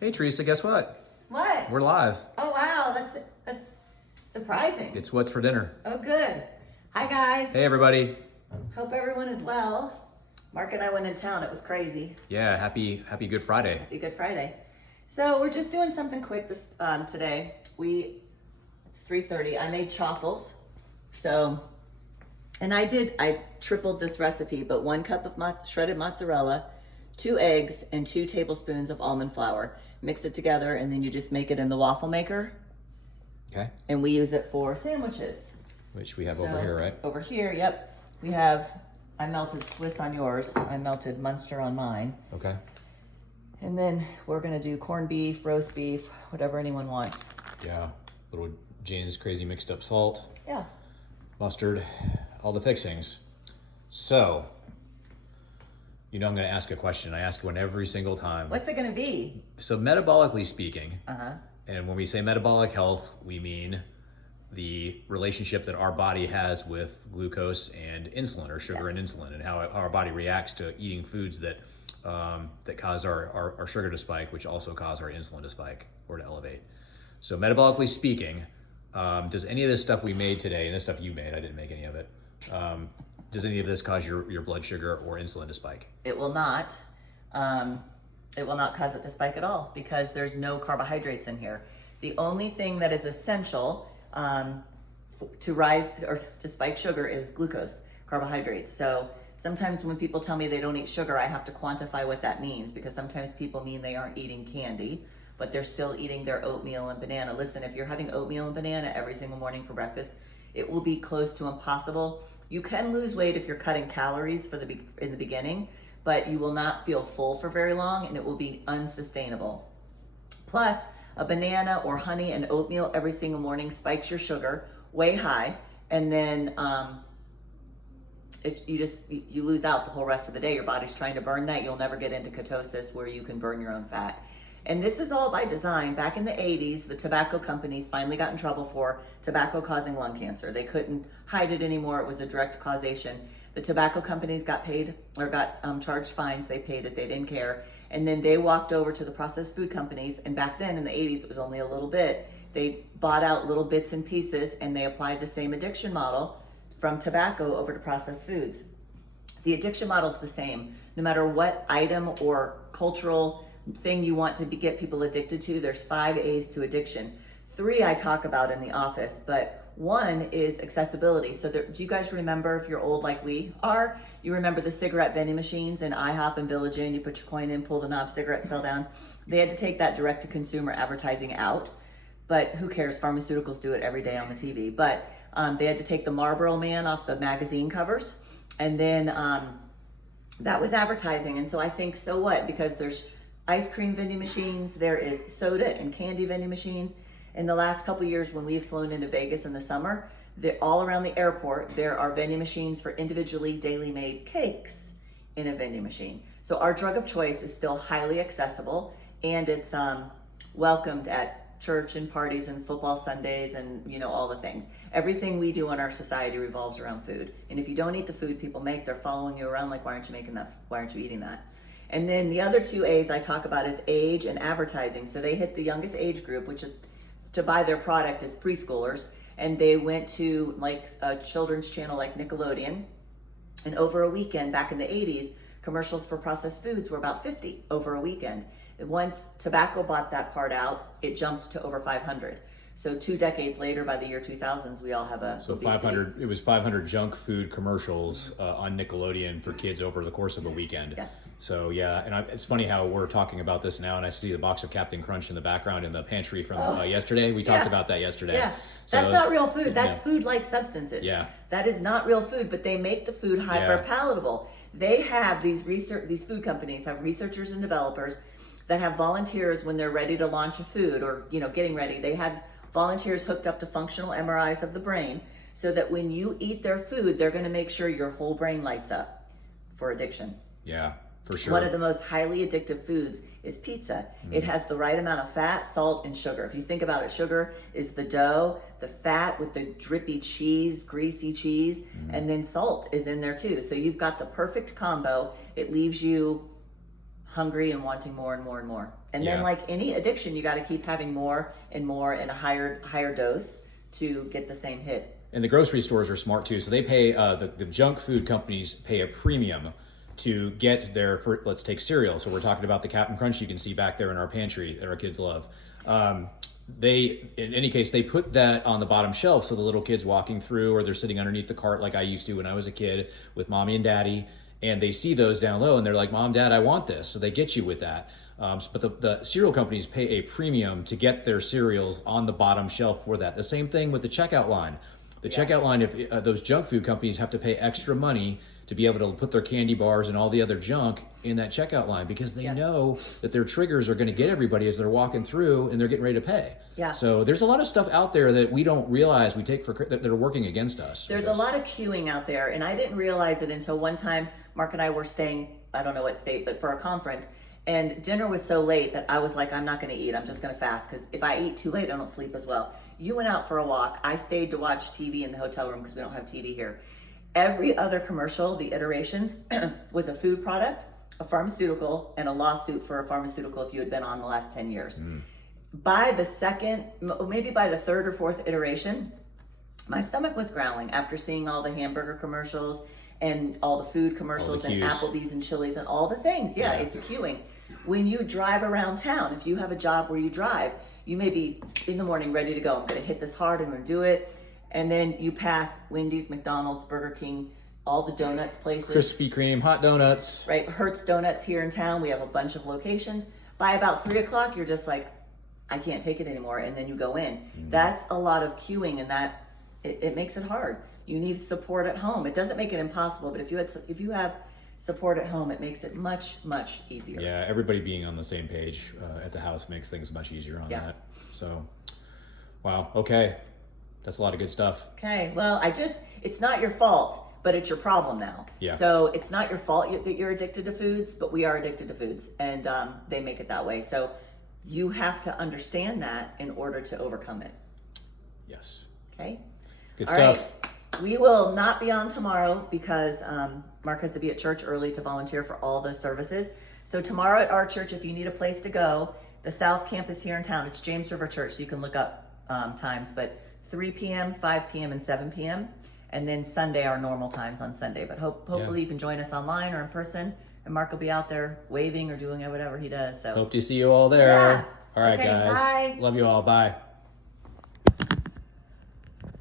Hey Teresa, guess what? What? We're live. Oh wow, that's surprising. It's What's for Dinner. Oh good. Hi guys. Hey everybody. Hope everyone is well. Mark and I went in town. It was crazy. Yeah, happy Good Friday. Happy Good Friday. So we're just doing something quick this today. It's 3:30. I made Chaffles. And I tripled this recipe, but 1 cup of shredded mozzarella, 2 eggs, and 2 tablespoons of almond flour. Mix it together, and then you just make it in the waffle maker. Okay. And we use it for sandwiches. Which we have over here, right? Over here, yep. I melted Swiss on yours. I melted Munster on mine. Okay. And then we're gonna do corned beef, roast beef, whatever anyone wants. Yeah. Little Jane's crazy mixed up salt, Yeah. mustard, all the fixings. So, I'm going to ask a question. I ask one every single time. What's it gonna be? So metabolically speaking, Uh-huh. and when we say metabolic health, we mean the relationship that our body has with glucose and insulin, or sugar and insulin, and how our body reacts to eating foods that cause our sugar to spike, which also cause our insulin to spike or to elevate. So metabolically speaking, does any of this stuff we made today, and this stuff you made, I didn't make any of it, does any of this cause your blood sugar or insulin to spike? It will not. It will not cause it to spike at all because there's no carbohydrates in here. The only thing that is essential to rise or to spike sugar is glucose, carbohydrates. So sometimes when people tell me they don't eat sugar, I have to quantify what that means, because sometimes people mean they aren't eating candy, but they're still eating their oatmeal and banana. Listen, if you're having oatmeal and banana every single morning for breakfast, it will be close to impossible. You can lose weight if you're cutting calories in the beginning, but you will not feel full for very long, and it will be unsustainable. Plus, a banana or honey and oatmeal every single morning spikes your sugar way high, and then you lose out the whole rest of the day. Your body's trying to burn that. You'll never get into ketosis where you can burn your own fat. And this is all by design. Back in the 80s, the tobacco companies finally got in trouble for tobacco causing lung cancer. They couldn't hide it anymore. It was a direct causation. The tobacco companies got paid or got charged fines. They paid it. They didn't care. And then they walked over to the processed food companies. And back then in the 80s, it was only a little bit. They bought out little bits and pieces, and they applied the same addiction model from tobacco over to processed foods. The addiction model is the same. No matter what item or cultural thing you want to get people addicted to, there's 5 A's to addiction. 3 I talk about in the office, but 1 is accessibility. So do you guys remember, if you're old like we are, you remember the cigarette vending machines in IHOP and Village Inn? You put your coin in, pull the knob, cigarettes fell down. They had to take that direct to consumer advertising out, but who cares? Pharmaceuticals do it every day on the TV. But they had to take the Marlboro Man off the magazine covers, and then that was advertising. And so I think, so what? Because there's ice cream vending machines, there is soda and candy vending machines. In the last couple of years, when we've flown into Vegas in the summer, all around the airport, there are vending machines for individually daily made cakes in a vending machine. So our drug of choice is still highly accessible, and it's welcomed at church and parties and football Sundays and all the things. Everything we do in our society revolves around food. And if you don't eat the food people make, they're following you around like, why aren't you making that? Why aren't you eating that? And then the other 2 A's I talk about is age and advertising. So they hit the youngest age group, which is to buy their product is preschoolers. And they went to like a children's channel like Nickelodeon. And over a weekend, back in the 80s, commercials for processed foods were about 50 over a weekend. And once tobacco bought that part out, it jumped to over 500. So 2 decades later, by the year 2000s, we all have a So obesity. 500. It was 500 junk food commercials on Nickelodeon for kids over the course of a weekend. Yes. So yeah, and it's funny how we're talking about this now, and I see the box of Captain Crunch in the background in the pantry from yesterday. We talked about that yesterday. Yeah, So, that's not real food. That's food-like substances. Yeah. That is not real food, but they make the food hyper-palatable. They have these food companies have researchers and developers that have volunteers when they're ready to launch a food or getting ready. They have volunteers hooked up to functional MRIs of the brain so that when you eat their food, they're going to make sure your whole brain lights up for addiction. Yeah, for sure. One of the most highly addictive foods is pizza. It has the right amount of fat, salt, and sugar. If you think about it, sugar is the dough, the fat with the drippy cheese, greasy cheese, and then salt is in there too. So you've got the perfect combo. It leaves you hungry and wanting more and more and more. And then Yeah. like any addiction, you got to keep having more and more in a higher dose to get the same hit. And the grocery stores are smart too. So they pay, the junk food companies pay a premium to get let's take cereal. So we're talking about the Captain Crunch you can see back there in our pantry that our kids love. In any case, they put that on the bottom shelf so the little kids walking through, or they're sitting underneath the cart like I used to when I was a kid with mommy and daddy, and they see those down low and they're like, Mom, Dad, I want this. So they get you with that. But the cereal companies pay a premium to get their cereals on the bottom shelf for that. The same thing with the checkout line. The checkout line, if those junk food companies have to pay extra money to be able to put their candy bars and all the other junk in that checkout line because they know that their triggers are going to get everybody as they're walking through and they're getting ready to pay. Yeah. So there's a lot of stuff out there that we don't realize we take that are working against us. There's a lot of queuing out there, and I didn't realize it until one time Mark and I were staying, I don't know what state, but for a conference, and dinner was so late that I was like, I'm not going to eat. I'm just going to fast because if I eat too late, I don't sleep as well. You went out for a walk. I stayed to watch TV in the hotel room because we don't have TV here. Every other commercial, the iterations, was a food product, a pharmaceutical, and a lawsuit for a pharmaceutical if you had been on the last 10 years. By the second, maybe by the third or fourth iteration, my stomach was growling after seeing all the hamburger commercials and all the food commercials and Applebee's and Chili's and all the things. Yeah, it's queuing. When you drive around town, if you have a job where you drive, you may be in the morning ready to go. I'm going to hit this hard. I'm going to do it. And then you pass Wendy's, McDonald's, Burger King, all the donuts places. Krispy Kreme, hot donuts. Right, Hertz Donuts here in town. We have a bunch of locations. By about 3 o'clock, you're just like, I can't take it anymore. And then you go in. That's a lot of queuing, and that it makes it hard. You need support at home. It doesn't make it impossible, but if you have support at home, it makes it much, much easier. Yeah, everybody being on the same page at the house makes things much easier on that. So, wow, okay. That's a lot of good stuff. Okay, well, it's not your fault, but it's your problem now. Yeah. So it's not your fault that you're addicted to foods, but we are addicted to foods, and they make it that way. So you have to understand that in order to overcome it. Yes. Okay? Good All stuff. Right. We will not be on tomorrow because Mark has to be at church early to volunteer for all those services. So tomorrow at our church, if you need a place to go, the South Campus here in town, it's James River Church, so you can look up times, but 3 p.m., 5 p.m., and 7 p.m. And then Sunday, our normal times on Sunday. But hopefully you can join us online or in person, and Mark will be out there waving or doing whatever he does. So hope to see you all there. Yeah. All right, Okay, guys. bye. Love you all. Bye.